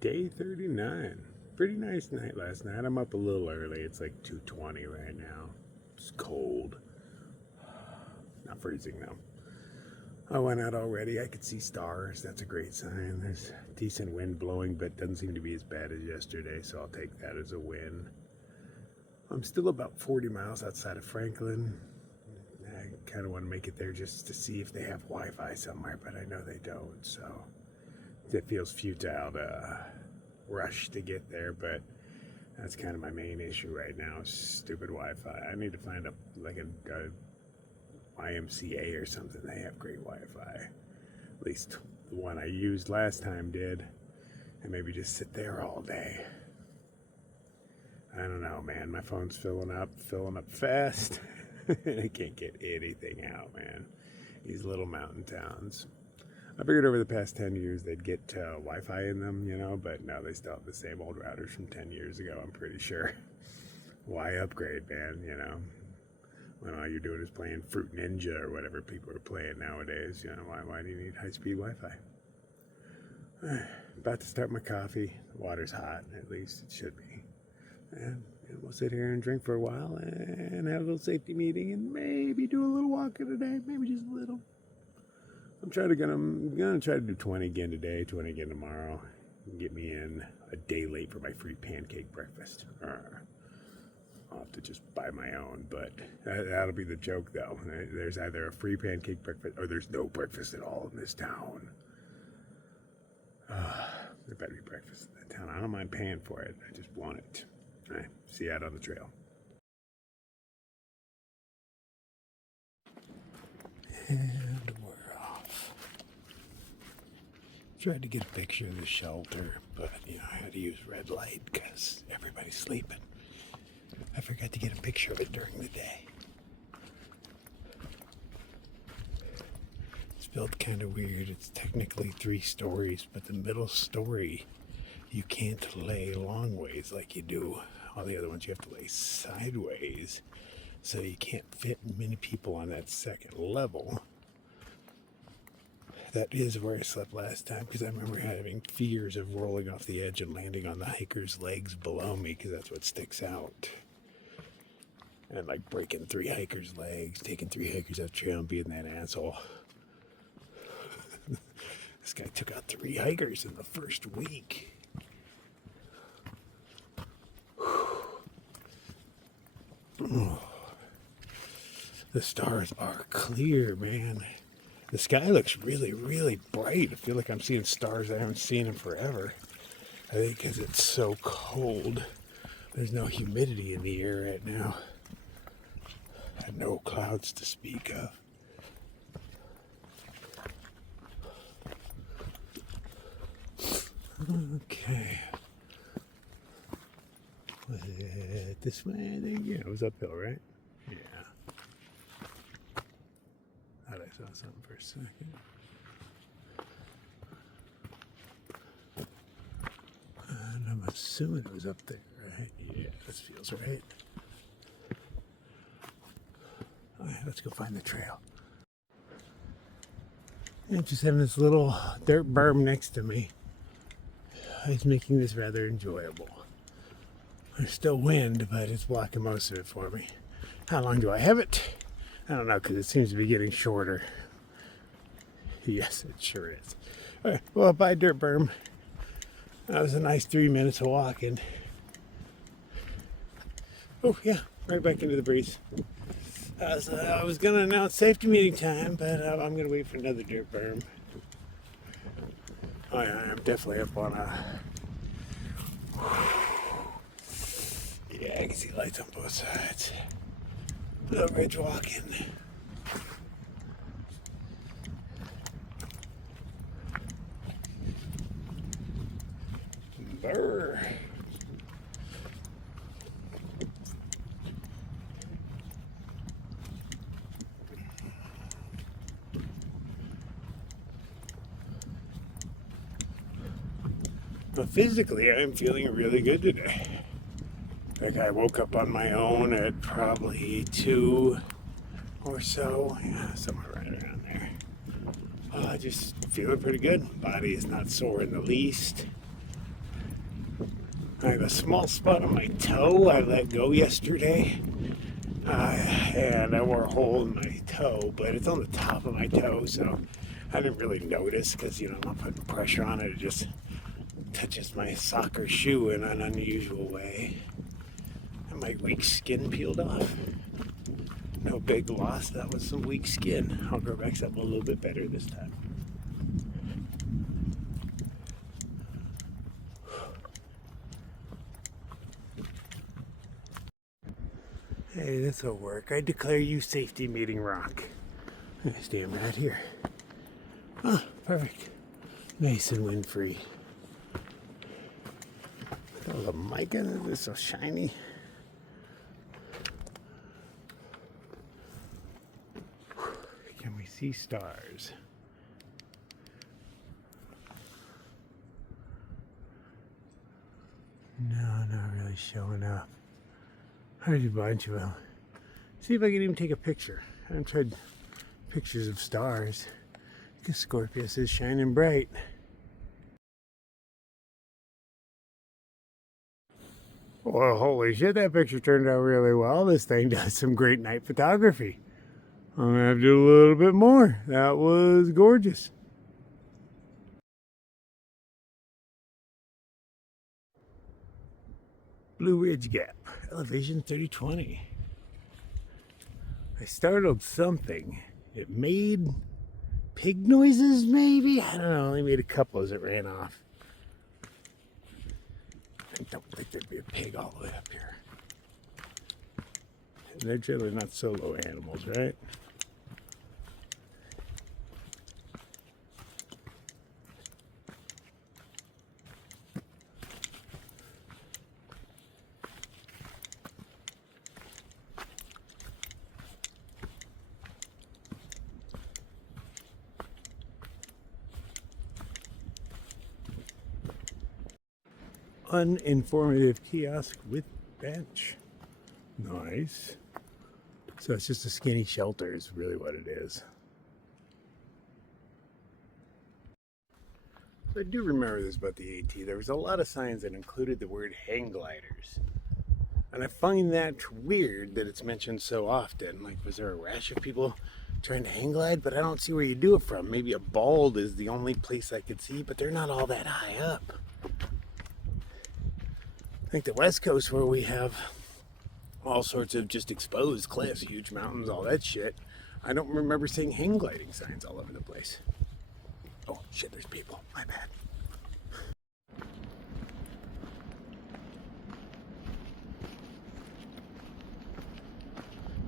Day 39. Pretty nice night last night. I'm up a little early. It's like 2:20 right now. It's cold. Not freezing though. I went out already. I could see stars. That's a great sign. There's decent wind blowing, but doesn't seem to be as bad as yesterday, so I'll take that as a win. I'm still about 40 miles outside of Franklin. I kind of want to make it there just to see if they have Wi-Fi somewhere, but I know they don't, so it feels futile to rush to get there, but that's kind of my main issue right now, stupid Wi-Fi. I need to find a YMCA or something. They have great Wi-Fi. At least the one I used last time did. And maybe just sit there all day. I don't know, man. My phone's filling up fast. And I can't get anything out, man. These little mountain towns. I figured over the past 10 years they'd get Wi-Fi in them, you know, but no, they still have the same old routers from 10 years ago, I'm pretty sure. Why upgrade, man, you know? When all you're doing is playing Fruit Ninja or whatever people are playing nowadays, you know, why do you need high-speed Wi-Fi? About to start my coffee. The water's hot, at least it should be. And we'll sit here and drink for a while and have a little safety meeting and maybe do a little walking today, maybe just a little. I'm gonna try to do 20 again today, 20 again tomorrow. Get me in a day late for my free pancake breakfast. I'll have to just buy my own, but that'll be the joke, though. There's either a free pancake breakfast or there's no breakfast at all in this town. There better be breakfast in that town. I don't mind paying for it. I just want it. All right, see you out on the trail. And we're off. Tried to get a picture of the shelter, but I had to use red light because everybody's sleeping. I forgot to get a picture of it during the day. It's built kind of weird. It's technically 3 stories, but the middle story you can't lay long ways like you do. All the other ones you have to lay sideways, so you can't fit many people on that second level. That is where I slept last time, because I remember having fears of rolling off the edge and landing on the hiker's legs below me, because that's what sticks out. And like breaking 3 hikers' legs, taking 3 hikers off trail and being that asshole. This guy took out 3 hikers in the first week. Oh. The stars are clear, man. The sky looks really, really bright. I feel like I'm seeing stars I haven't seen in forever. I think because it's so cold. There's no humidity in the air right now. And no clouds to speak of. Okay. Was it this way? I think, yeah, it was uphill, right? Yeah. Thought I saw something for a second. And I'm assuming it was up there, right? Yeah, this feels right. Alright, let's go find the trail. And just having this little dirt berm next to me is making this rather enjoyable. There's still wind, but it's blocking most of it for me. How long do I have it? I don't know, because it seems to be getting shorter. Yes, it sure is. All right, well, bye, dirt berm. That was a nice 3 minutes of walking. Oh, yeah, right back into the breeze. I was going to announce safety meeting time, but I'm going to wait for another dirt berm. Oh, yeah, I'm definitely up on a... Yeah, I can see lights on both sides. Little ridge walking. Brr. But physically, I'm feeling really good today. Like I woke up on my own at probably 2 or so. Yeah, somewhere right around there. Just feeling pretty good. Body is not sore in the least. I have a small spot on my toe I let go yesterday. And I wore a hole in my toe, but it's on the top of my toe, so I didn't really notice because, I'm not putting pressure on it. It just touches my soccer shoe in an unusual way. And my weak skin peeled off. No big loss. That was some weak skin. I'll grow back something a little bit better this time. Hey, this'll work. I declare you safety meeting rock. I stand right here. Oh, perfect. Nice and wind-free. Oh, the mic in it is so shiny. Can we see stars? No, not really showing up. There's a bunch of them. See if I can even take a picture. I haven't tried pictures of stars. Because Scorpius is shining bright. Well, holy shit, that picture turned out really well. This thing does some great night photography. I'm gonna have to do a little bit more. That was gorgeous. Blue Ridge Gap, elevation 3020. I startled something. It made pig noises, maybe? I don't know. I only made a couple as it ran off. I don't think there'd be a pig all the way up here. And they're generally not solo animals, right? Uninformative kiosk with bench. Nice. So it's just a skinny shelter is really what it is. So I do remember this about the AT. There was a lot of signs that included the word hang gliders. And I find that weird that it's mentioned so often. Like, was there a rash of people trying to hang glide? But I don't see where you do it from. Maybe a bald is the only place I could see, but they're not all that high up. I think the West Coast, where we have all sorts of just exposed cliffs, huge mountains, all that shit, I don't remember seeing hang gliding signs all over the place. Oh shit, there's people. My bad.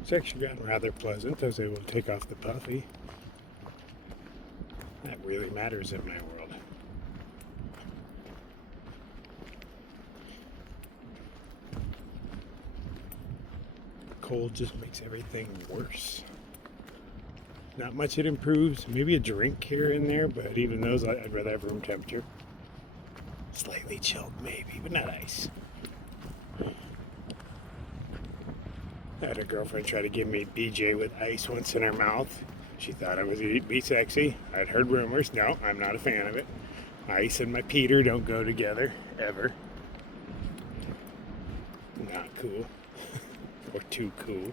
It's actually gotten rather pleasant. I was able to take off the puffy. That really matters in my world. Cold just makes everything worse. Not much it improves. Maybe a drink here and there, but even those, I'd rather have room temperature. Slightly chilled maybe, but not ice. I had a girlfriend try to give me BJ with ice once in her mouth. She thought I was be sexy. I'd heard rumors. No, I'm not a fan of it. Ice and my Peter don't go together, ever. Not cool. Or too cool.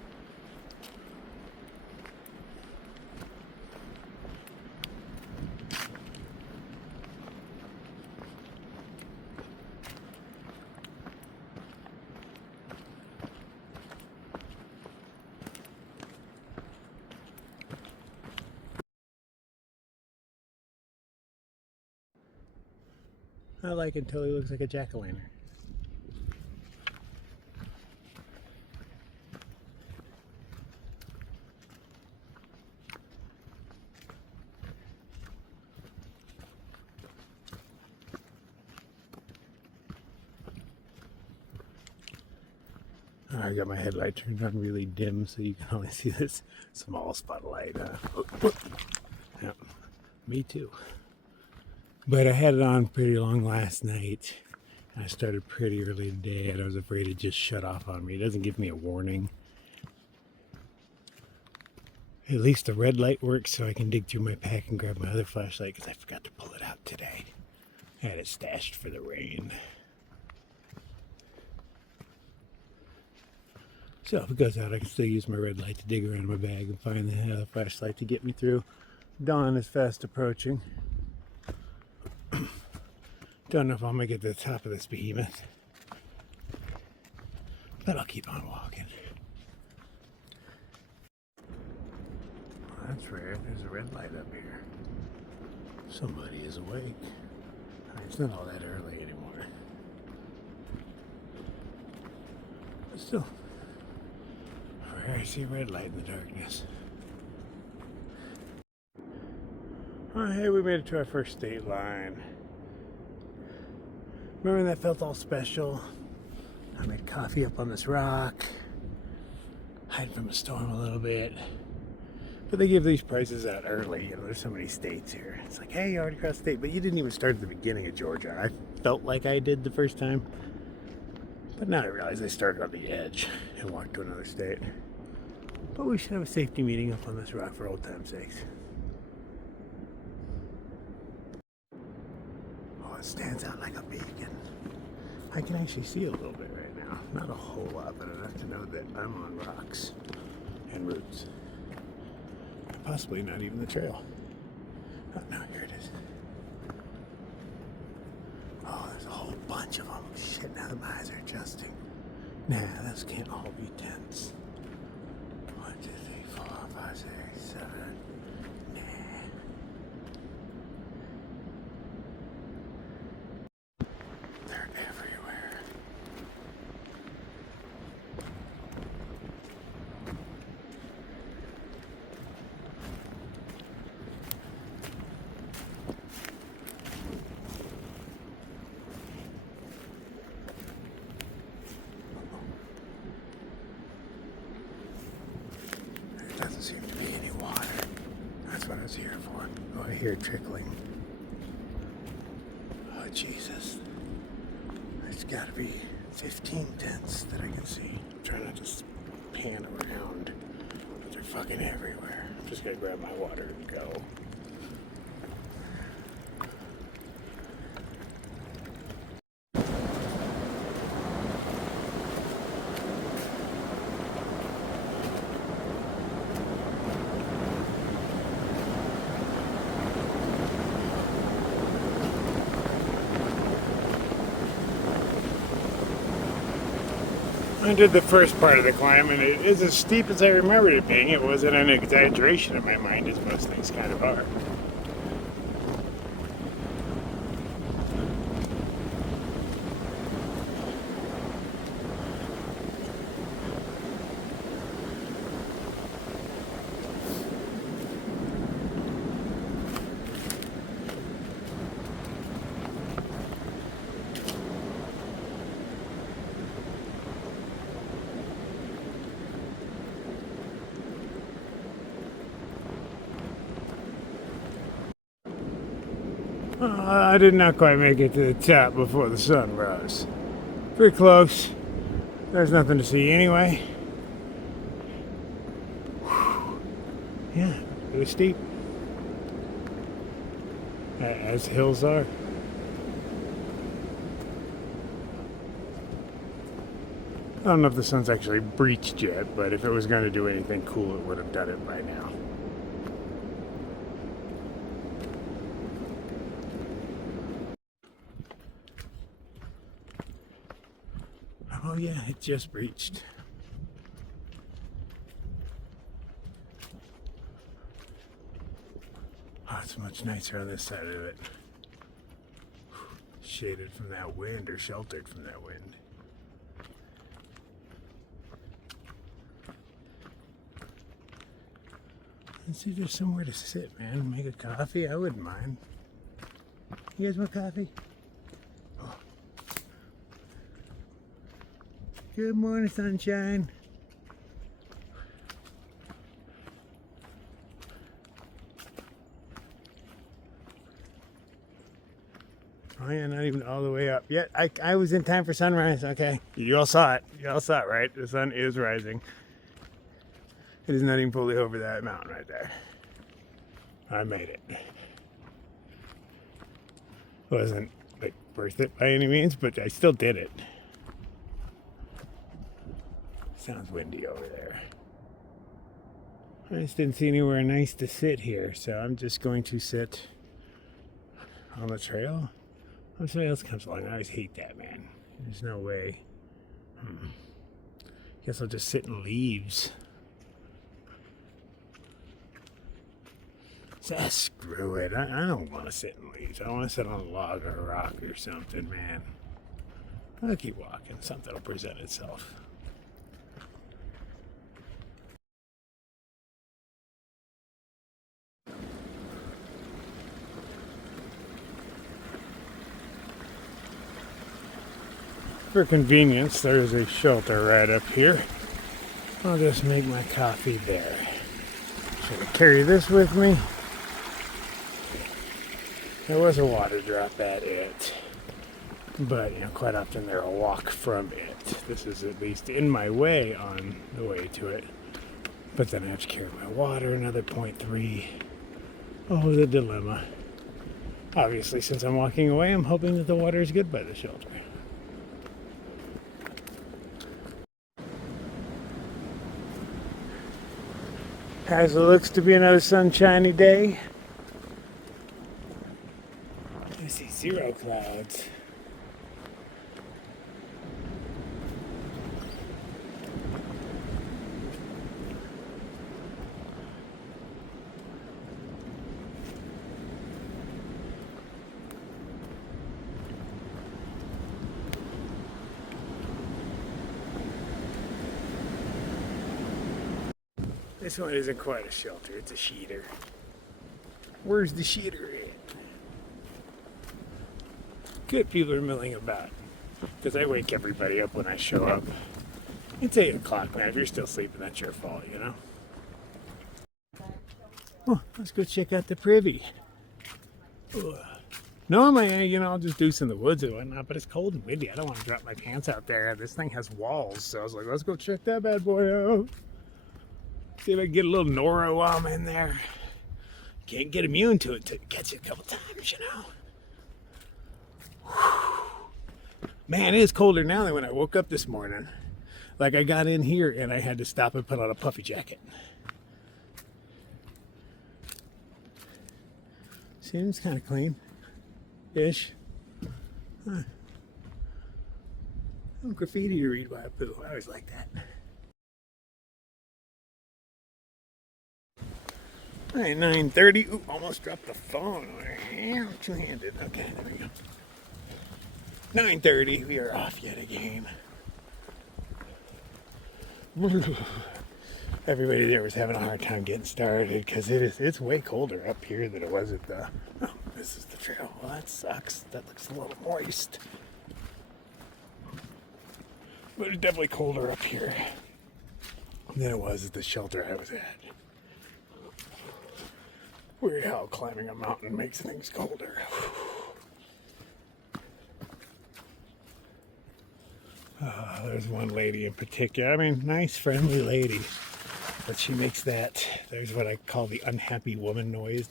I like it until he looks like a jack-o'-lantern. I got my headlight turned on really dim so you can only see this small spot of light. Yeah, me too. But I had it on pretty long last night. I started pretty early today and I was afraid it just shut off on me. It doesn't give me a warning. At least the red light works so I can dig through my pack and grab my other flashlight because I forgot to pull it out today. I had it stashed for the rain. So if it goes out, I can still use my red light to dig around my bag and find the flashlight to get me through. Dawn is fast approaching. Don't know if I'll make it to the top of this behemoth, but I'll keep on walking. Well, that's rare. There's a red light up here. Somebody is awake. It's not all that early anymore. But still, rare I see a red light in the darkness. Oh, hey, we made it to our first state line. Remember when that felt all special? I made coffee up on this rock, hide from a storm a little bit. But they give these prices out early. You know, there's so many states here. It's like, hey, you already crossed state, but you didn't even start at the beginning of Georgia. I felt like I did the first time, but now I realize I started on the edge and walked to another state. But we should have a safety meeting up on this rock for old time's sakes. Oh, it stands out like a beacon. I can actually see a little bit right now. Not a whole lot, but enough to know that I'm on rocks and roots. Possibly not even the trail. Oh, no, here it is. Oh, there's a whole bunch of them. Shit, now the eyes are adjusting. Nah, those can't all be tents. 1, 2, 3, 4, 5, 6, 7. Nah. They're everywhere. There doesn't seem to be any water. That's what I was here for. Oh, I hear it trickling. Oh, Jesus. There's got to be 15 tents that I can see. I'm trying not to pan around, but they're fucking everywhere. I'm just gonna grab my water and go. I did the first part of the climb, and it is as steep as I remembered it being. It wasn't an exaggeration in my mind, as most things kind of are. I did not quite make it to the top before the sun rose. Pretty close. There's nothing to see anyway. Whew. Yeah, it was steep. As hills are. I don't know if the sun's actually breached yet, but if it was going to do anything cool, it would have done it by now. Oh yeah, it just breached. Oh, it's much nicer on this side of it. Shaded from that wind, or sheltered from that wind. Let's see if there's somewhere to sit, man. Make a coffee, I wouldn't mind. You guys want coffee? Oh. Good morning, sunshine. Oh yeah, not even all the way up yet. I was in time for sunrise. Okay, you all saw it. You all saw it, right? The sun is rising. It is not even fully over that mountain right there. I made it. Wasn't like worth it by any means, but I still did it. sounds windy over there. I just didn't see anywhere nice to sit here, so I'm just going to sit on the trail. If somebody else comes along, I always hate that, man. There's no way. Guess I'll just sit in leaves. So, screw it. I don't want to sit in leaves. I want to sit on a log or a rock or something, man. I'll keep walking. Something will present itself. For convenience, there's a shelter right up here. I'll just make my coffee there. So I carry this with me. There was a water drop at it, but quite often there a walk from it. This is at least in my way on the way to it. But then I have to carry my water, another 0.3. Oh, the dilemma. Obviously, since I'm walking away, I'm hoping that the water is good by the shelter. As it looks to be another sunshiny day. I see 0 clouds. This one isn't quite a shelter, it's a sheeter. Where's the sheeter at? Good, people are milling about. Because I wake everybody up when I show up. It's 8 o'clock, man. If you're still sleeping, that's your fault, Oh, let's go check out the privy. Normally, I'll just do some in the woods and whatnot, but it's cold and windy. I don't want to drop my pants out there. This thing has walls, so I was like, let's go check that bad boy out. See if I can get a little Nora while I'm in there. Can't get immune to it till it gets you a couple times, Man, it is colder now than when I woke up this morning. Like, I got in here and I had to stop and put on a puffy jacket. Seems kind of clean-ish. Huh. Graffiti to read by a poo. I always like that. All right, 9:30. Ooh, almost dropped the phone. Two-handed. Okay, there we go. 9:30. We are off yet again. Everybody there was having a hard time getting started because it's way colder up here than it was at the. Oh, this is the trail. Well, that sucks. That looks a little moist. But it's definitely colder up here than it was at the shelter I was at. Weird how climbing a mountain makes things colder. There's one lady in particular. I mean, nice, friendly lady. But she makes that, there's what I call the unhappy woman noise.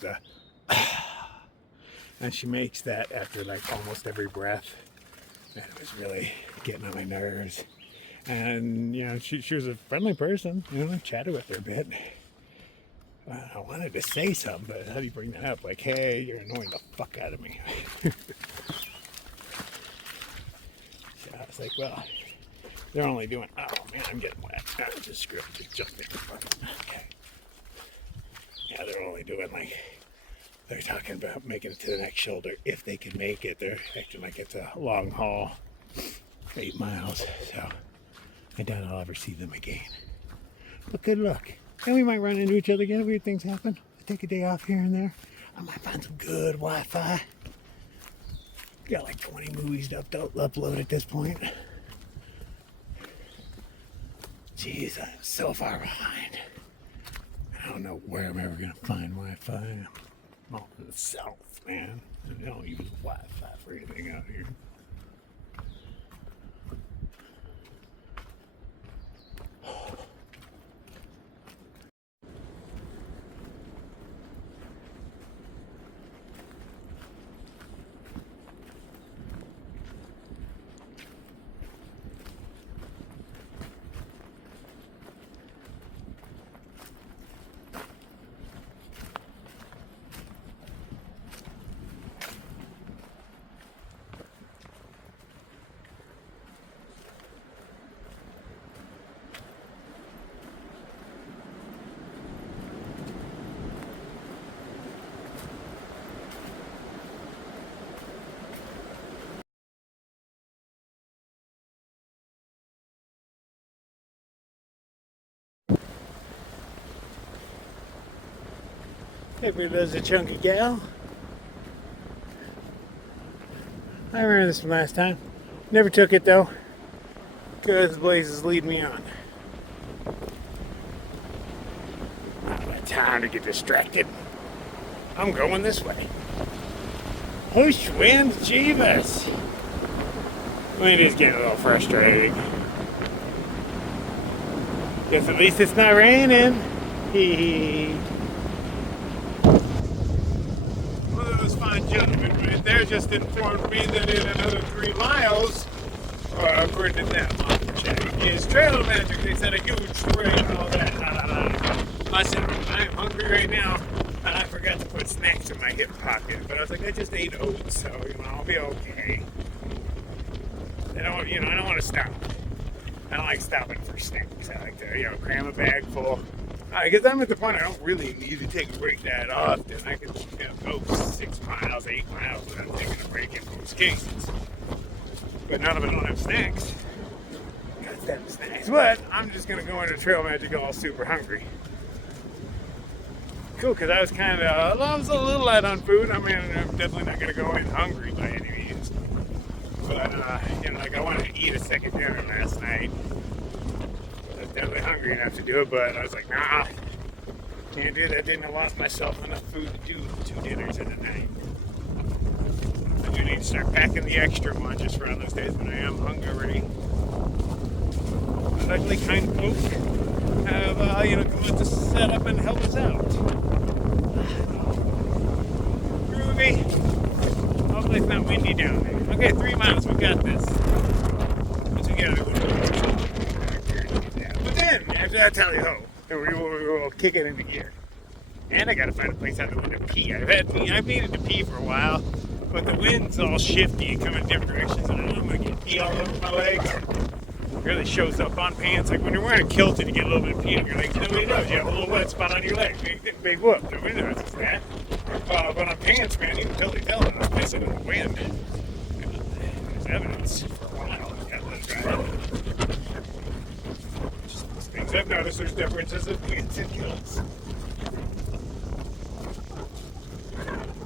And she makes that after like almost every breath. And it was really getting on my nerves. And, she was a friendly person. I chatted with her a bit. I wanted to say something, but how do you bring that up? Like, hey, you're annoying the fuck out of me. So I was like, well, they're only doing, oh man, I'm getting wet. Just screw it, just make the fucking, okay. Yeah, they're only doing they're talking about making it to the next shoulder if they can make it. They're acting like it's a long haul, 8 miles. So I doubt I'll ever see them again. But good luck. And we might run into each other again. Weird things happen. Take a day off here and there. I might find some good Wi-Fi. Got like 20 movies to upload at this point. Jeez, I'm so far behind. I don't know where I'm ever gonna find Wi-Fi. I'm all in the south, man. I don't use Wi-Fi for anything out here. Everybody loves a chunky gal. I remember this from last time. Never took it though, because the blazes lead me on. I don't have time to get distracted. I'm going this way. Whoosh, wind, Jeebus. Wind is getting a little frustrating. Guess at least it's not raining. Hee. One of those fine gentlemen right there just informed me that in another 3 miles, according to them on the check, is trail magic. They said a huge trail and all that. I said, I'm hungry right now, and I forgot to put snacks in my hip pocket. But I was like, I just ate oats, so I'll be okay. I don't want to stop. I don't like stopping for snacks. I like to, cram a bag full. Because I'm at the point I don't really need to take a break that often. I can go 6 miles, 8 miles without taking a break in most cases. But none of them don't have snacks. Got them snacks. But I'm just going to go into Trail Magic all super hungry. Cool, because I was a little light on food. I mean, I'm definitely not going to go in hungry by any means. But, I wanted to eat a second dinner last night. I was definitely hungry enough to do it, but I was like, nah, can't do that. Didn't I lost myself enough food to do 2 dinners in a night. I do need to start packing the extra one just for on those days when I am hungry. Luckily, kind folk have, come out to set up and help us out. Groovy. Hopefully it's not windy down there. Okay, 3 miles, we got this. Once we get it, but then, after that tally ho, we will kick it into gear. And I gotta find a place out the window to pee. I've needed to pee for a while, but the wind's all shifty and coming in different directions, and I know I'm gonna get pee all over my legs. It really shows up on pants. Like when you're wearing a kilt and you get a little bit of pee on your legs, nobody knows. You have a little wet spot on your leg. Big whoop. Nobody notices that. But on pants, man, you can totally tell it. I'm pissing in the wind. There's evidence for a while. Just those things I've noticed. There's differences of winds and kilts.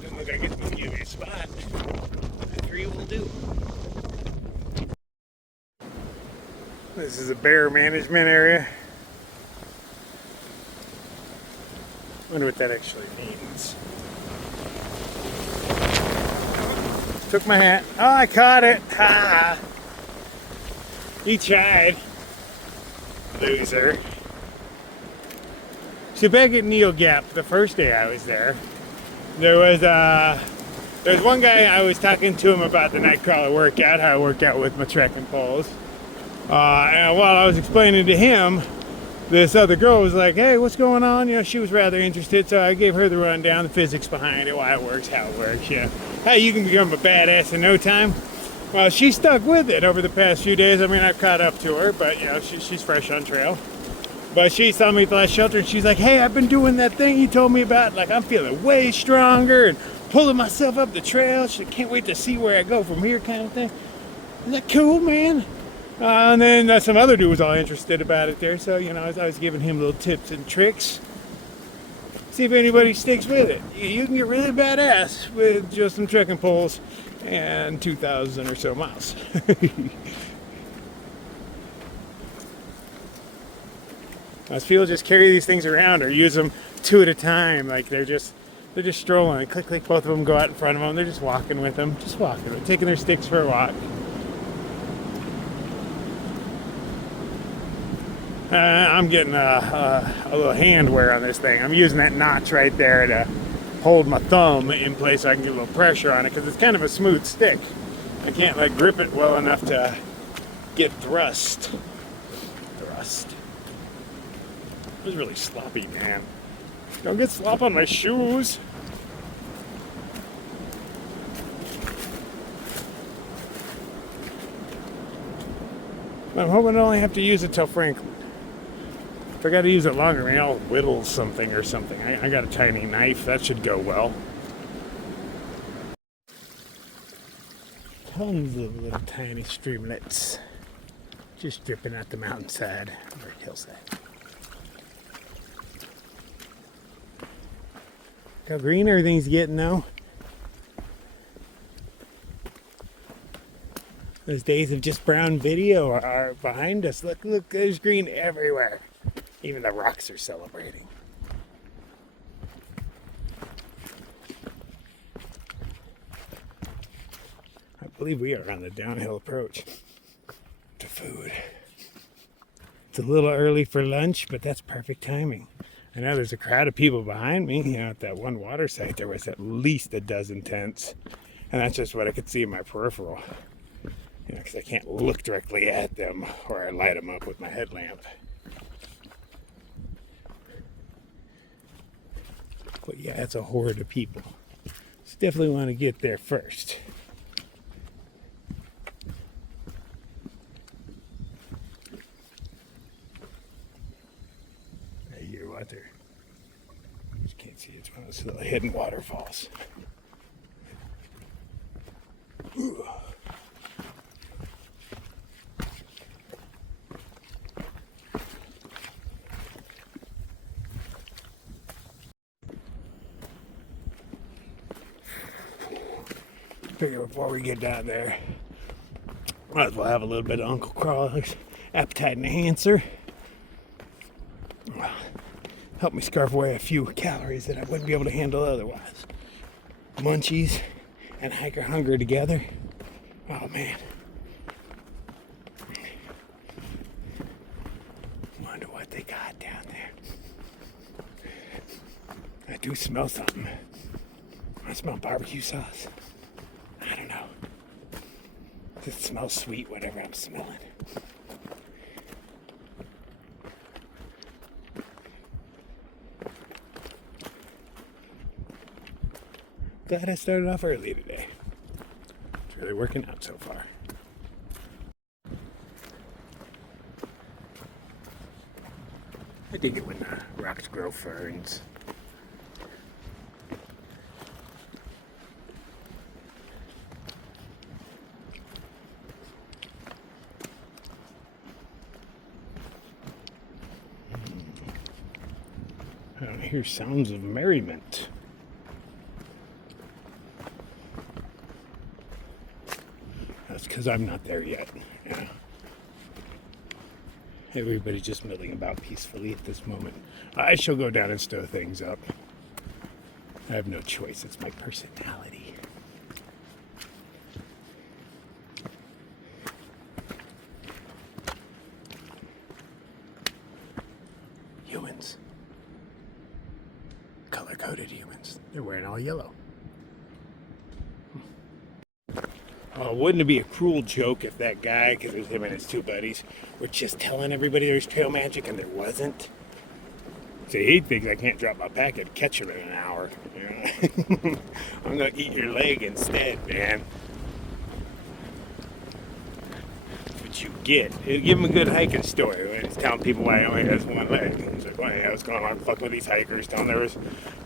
Doesn't look like it's going to give me a spot. 3 will do. This is a bear management area. I wonder what that actually means. Took my hat. Oh, I caught it. Ha! He tried. Loser. So back at Neil Gap, the first day I was there, there was one guy I was talking to him about the TheNightCrawler workout, how I work out with my trekking poles. And while I was explaining to him, this other girl was like, hey, what's going on? She was rather interested, so I gave her the rundown, the physics behind it, why it works, how it works, how you can become a badass in no time. Well, she stuck with it over the past few days. I mean, I've caught up to her, but, she's fresh on trail. But she saw me at the last shelter, and she's like, hey, I've been doing that thing you told me about. Like, I'm feeling way stronger and pulling myself up the trail. She can't wait to see where I go from here kind of thing. Is that cool, man? And then some other dude was all interested about it there, so I was giving him little tips and tricks. See if anybody sticks with it. You can get really badass with just some trekking poles and 2,000 or so miles. Most people just carry these things around or use them 2 at a time, like they're just strolling. Click, both of them go out in front of them. They're just walking with them, taking their sticks for a walk. I'm getting a little hand wear on this thing. I'm using that notch right there to hold my thumb in place so I can get a little pressure on it because it's kind of a smooth stick. I can't grip it well enough to get thrust. It was really sloppy, man. Don't get slop on my shoes. I'm hoping I only have to use it till Franklin. If I got to use it longer, maybe I'll whittle something or something. I got a tiny knife. That should go well. Tons of little tiny streamlets just dripping out the mountainside or hillside. Look how green everything's getting now. Those days of just brown video are behind us. Look, look, there's green everywhere. Even the rocks are celebrating. I believe we are on the downhill approach to food. It's a little early for lunch, but that's perfect timing. I know there's a crowd of people behind me. You know, at that one water site, there was at least a dozen tents. And that's just what I could see in my peripheral. You know, because I can't look directly at them or I light them up with my headlamp. But yeah, that's a horde of people. So definitely want to get there first. I hear water. Just can't see. It's one of those little hidden waterfalls. Ooh. Figure before we get down there, might as well have a little bit of Uncle Crawler's appetite enhancer. Help me scarf away a few calories that I wouldn't be able to handle otherwise. Munchies and hiker hunger together. Oh man. Wonder what they got down there. I do smell something. I smell barbecue sauce. I don't know. It smells sweet, whatever I'm smelling. Glad I started off early today. It's really working out so far. I dig it when the rocks grow ferns. I don't hear sounds of merriment. That's because I'm not there yet. Yeah. Everybody's just milling about peacefully at this moment. I shall go down and stow things up. I have no choice. It's my personality. Humans. Color-coded humans. They're wearing all yellow. Wouldn't it be a cruel joke if that guy, because it was him and his two buddies, were just telling everybody there was trail magic and there wasn't? See, he thinks I can't drop my packet, catch him in an hour. You know? I'm going to eat your leg instead, man. That's what you get. It'll give him a good hiking story when he's telling people why he only has one leg. He's like, well, yeah, what's going on? Fucking with these hikers, telling them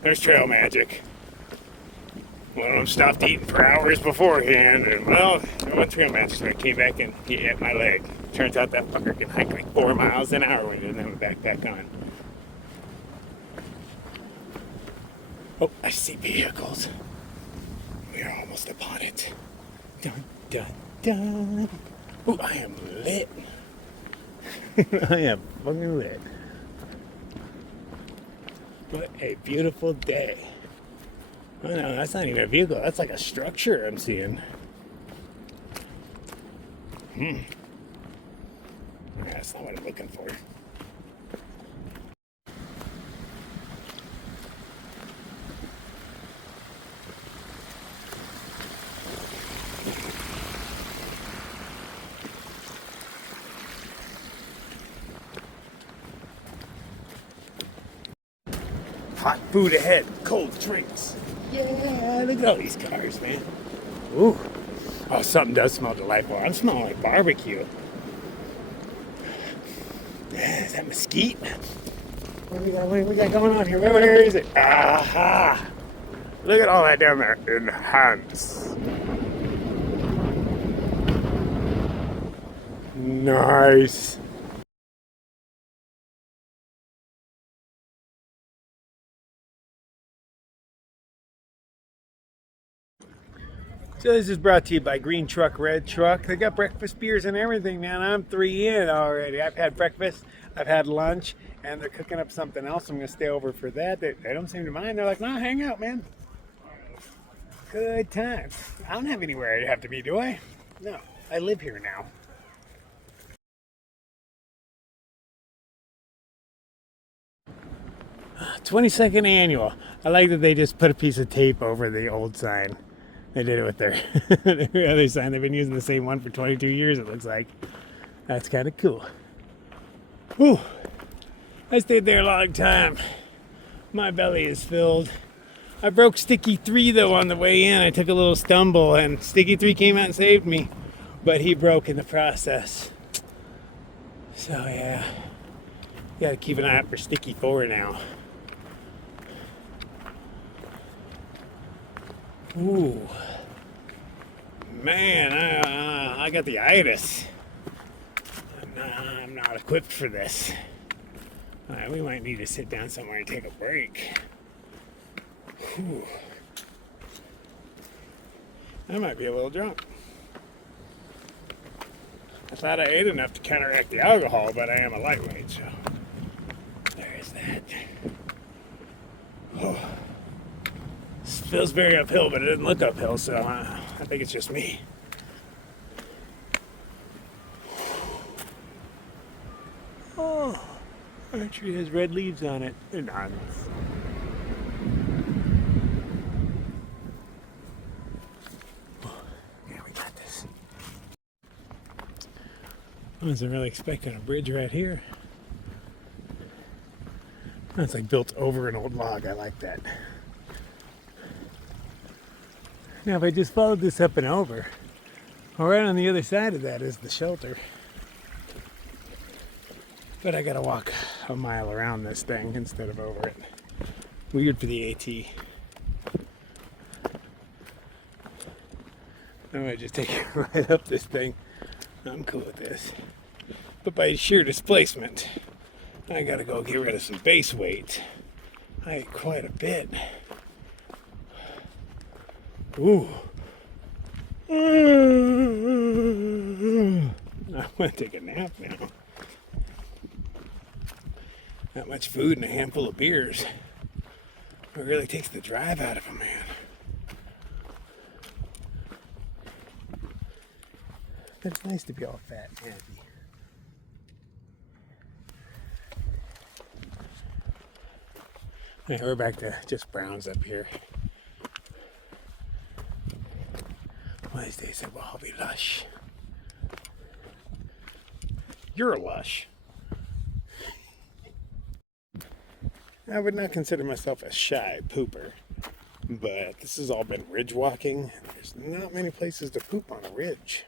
there's trail magic. One of them stopped eating for hours beforehand, and well, I went trail magic, so I came back and he ate my leg. Turns out that fucker can hike like 4 miles an hour when he doesn't have a backpack on. Oh, I see vehicles. We are almost upon it. Dun, dun, dun. Oh, I am lit. I am fucking lit. What a beautiful day. Oh no, that's not even a vehicle. That's like a structure I'm seeing. That's not what I'm looking for. Hot food ahead, cold drinks. Yeah, look at all these cars, man. Ooh. Oh, something does smell delightful. I'm smelling like barbecue. Is that mesquite? What do we got going on here? Where is it? Aha! Look at all that down there. Enhance. Nice. So this is brought to you by Green Truck, Red Truck. They got breakfast beers and everything, man. I'm 3 in already. I've had breakfast, I've had lunch, and they're cooking up something else. I'm gonna stay over for that. They don't seem to mind. They're like, no, hang out, man. Good times. I don't have anywhere I have to be, do I? No, I live here now. 22nd annual. I like that they just put a piece of tape over the old sign. They did it with their other sign. They've been using the same one for 22 years, it looks like. That's kind of cool. Whew. I stayed there a long time. My belly is filled. I broke Sticky 3 though on the way in. I took a little stumble and Sticky 3 came out and saved me. But he broke in the process. So yeah. Gotta keep an eye out for Sticky 4 now. Ooh. Man, I got the itis. I'm not equipped for this. Alright, we might need to sit down somewhere and take a break. Whew. I might be a little drunk. I thought I ate enough to counteract the alcohol, but I am a lightweight, so there's that. Oh. This feels very uphill, but it didn't look uphill, so I think it's just me. Oh, our tree has red leaves on it. They're not. Yeah, we got this. I wasn't really expecting a bridge right here. It's like built over an old log. I like that. Now, if I just followed this up and over, right on the other side of that is the shelter. But I gotta walk a mile around this thing instead of over it. Weird for the AT. I might just take it right up this thing. I'm cool with this. But by sheer displacement, I gotta go get rid of some base weight. I ate quite a bit. Ooh. I want to take a nap now. That much food and a handful of beers. It really takes the drive out of a man. But it's nice to be all fat and happy. Yeah, we're back to just browns up here. Wednesday said, well, I'll be lush. You're lush. I would not consider myself a shy pooper, but this has all been ridge walking. There's not many places to poop on a ridge.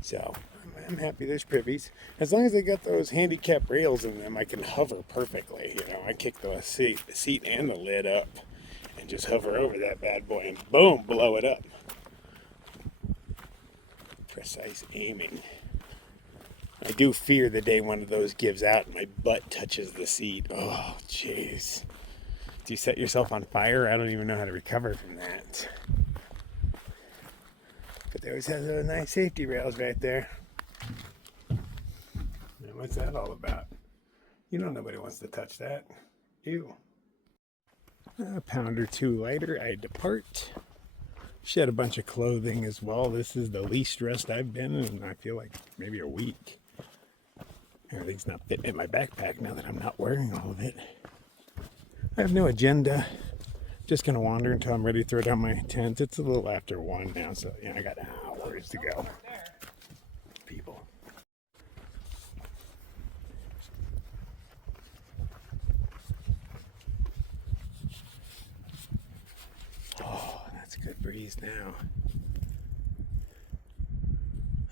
So, I'm happy there's privies. As long as they got those handicap rails in them, I can hover perfectly. You know, I kick the seat and the lid up and just hover over that bad boy and boom, blow it up. Precise aiming. I do fear the day one of those gives out and my butt touches the seat. Oh, jeez. Do you set yourself on fire? I don't even know how to recover from that. But they always have those nice safety rails right there. Man, what's that all about? You know nobody wants to touch that. Ew. A pound or two later, I depart. Shed a bunch of clothing as well. This is the least dressed I've been in, I feel like maybe a week. Everything's not fitting in my backpack now that I'm not wearing all of it. I have no agenda. Just gonna wander until I'm ready to throw down my tent. It's a little after 1 now, so yeah, I got hours to go. People. Oh, that's a good breeze now.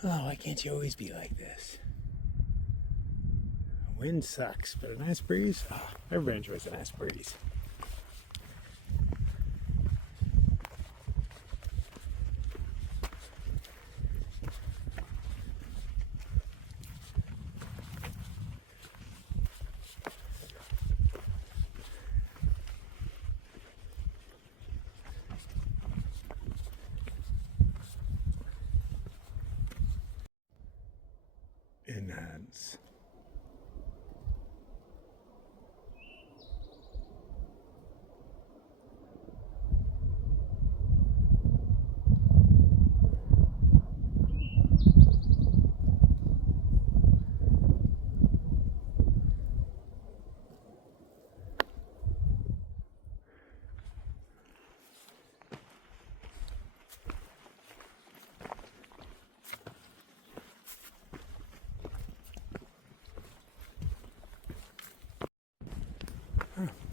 Oh, why can't you always be like this? Wind sucks, but a nice breeze? Oh, everybody enjoys a nice breeze. enhance.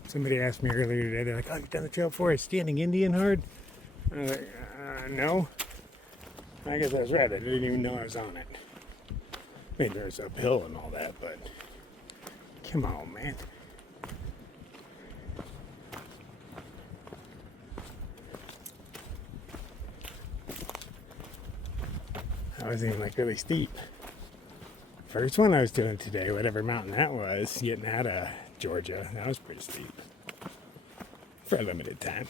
Somebody asked me earlier today, they're like, oh, you've done the trail before, is standing Indian hard? I was like, no. I guess I was right, I didn't even know I was on it. I mean, there's uphill and all that, but come on, man. I was even like really steep. First one I was doing today, whatever mountain that was, getting out of Georgia, that was pretty steep. For a limited time.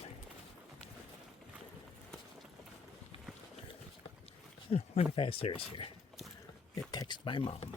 Wonder if I have service here. I text my mom.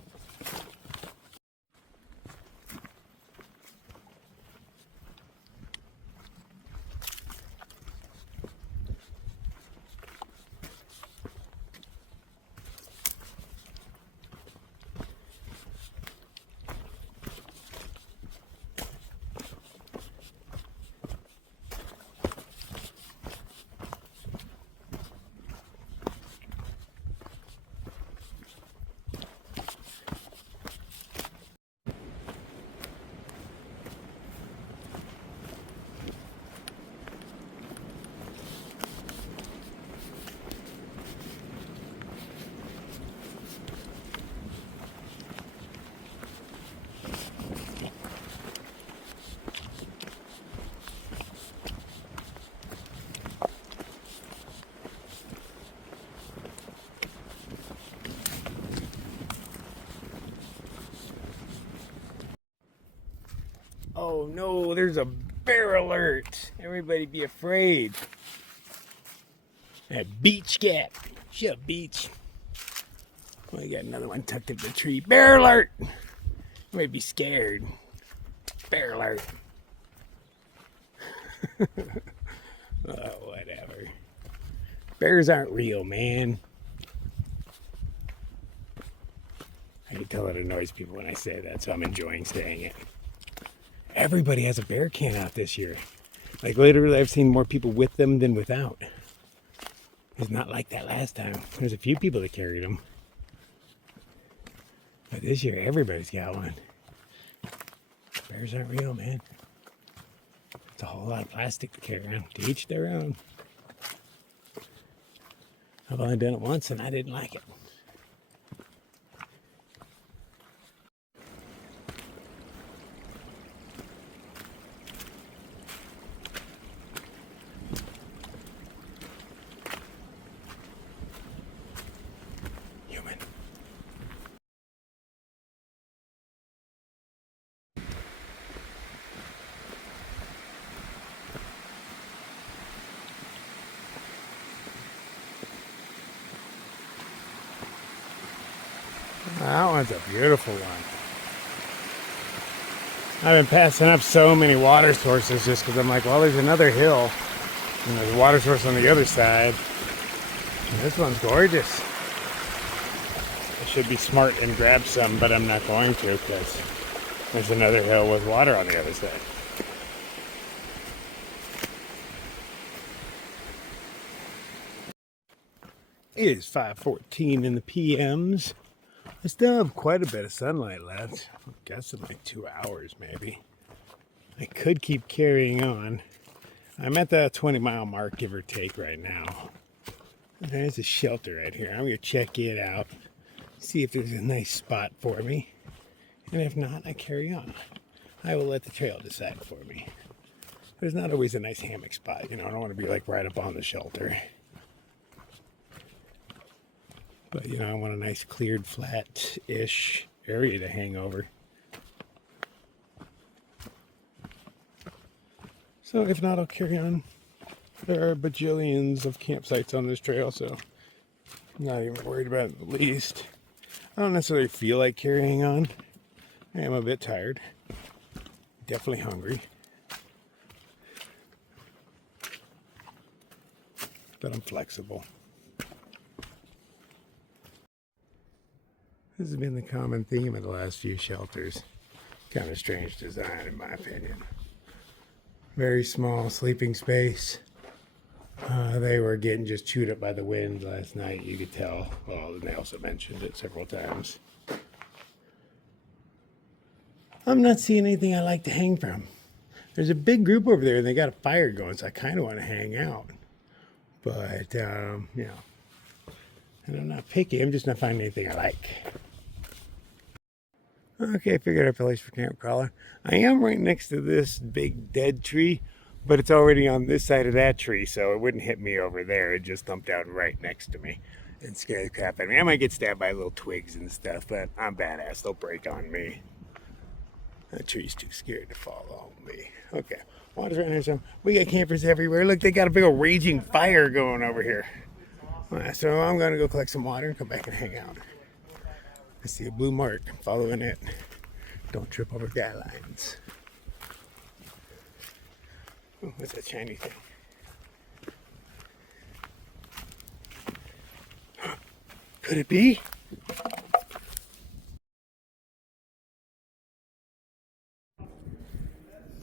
Oh no, there's a bear alert. Everybody be afraid. That beach cat. Shut up, beach. Well, I got another one tucked in the tree. Bear alert! You might be scared. Bear alert. Oh, whatever. Bears aren't real, man. I can tell it annoys people when I say that, so I'm enjoying saying it. Everybody has a bear can out this year. Like literally I've seen more people with them than without. It's not like that last time. There's a few people that carried them. But this year everybody's got one. Bears aren't real, man. It's a whole lot of plastic to carry around. To each their own. I've only done it once and I didn't like it. That one's a beautiful one. I've been passing up so many water sources just because I'm like, well, there's another hill and there's a water source on the other side. And this one's gorgeous. I should be smart and grab some, but I'm not going to because there's another hill with water on the other side. It is 5:14 in the PMs. I still have quite a bit of sunlight left. I'm guessing like 2 hours maybe. I could keep carrying on. I'm at the 20-mile mark, give or take, right now. There's a shelter right here. I'm going to check it out, see if there's a nice spot for me. And if not, I carry on. I will let the trail decide for me. There's not always a nice hammock spot. You know, I don't want to be like right up on the shelter. But, you know, I want a nice cleared, flat-ish area to hang over. So if not, I'll carry on. There are bajillions of campsites on this trail, so I'm not even worried about it in the least. I don't necessarily feel like carrying on. I am a bit tired. Definitely hungry. But I'm flexible. This has been the common theme of the last few shelters. Kind of strange design, in my opinion. Very small sleeping space. They were getting just chewed up by the wind last night, you could tell. Well, they also mentioned it several times. I'm not seeing anything I like to hang from. There's a big group over there and they got a fire going, so I kind of want to hang out. But, you know, and I'm not picky, I'm just not finding anything I like. Okay, I figured out a place for camp crawler. I am right next to this big dead tree, but it's already on this side of that tree, so it wouldn't hit me over there. It just thumped out right next to me and scare the crap out of me. I might get stabbed by little twigs and stuff, but I'm badass. They'll break on me. That tree's too scared to fall on me. Okay, water's right here. So we got campers everywhere. Look, they got a big old raging fire going over here. All right, so I'm gonna go collect some water and come back and hang out. I see a blue mark. I'm following it. Don't trip over guy lines. Oh, what's that shiny thing? Could it be?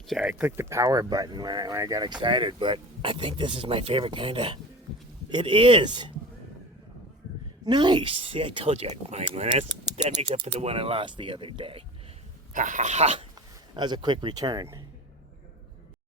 Sorry, I clicked the power button when I got excited, but I think this is my favorite kind of. It is! Nice! See, I told you I'd find one. That makes up for the one I lost the other day. Ha ha ha! That was a quick return.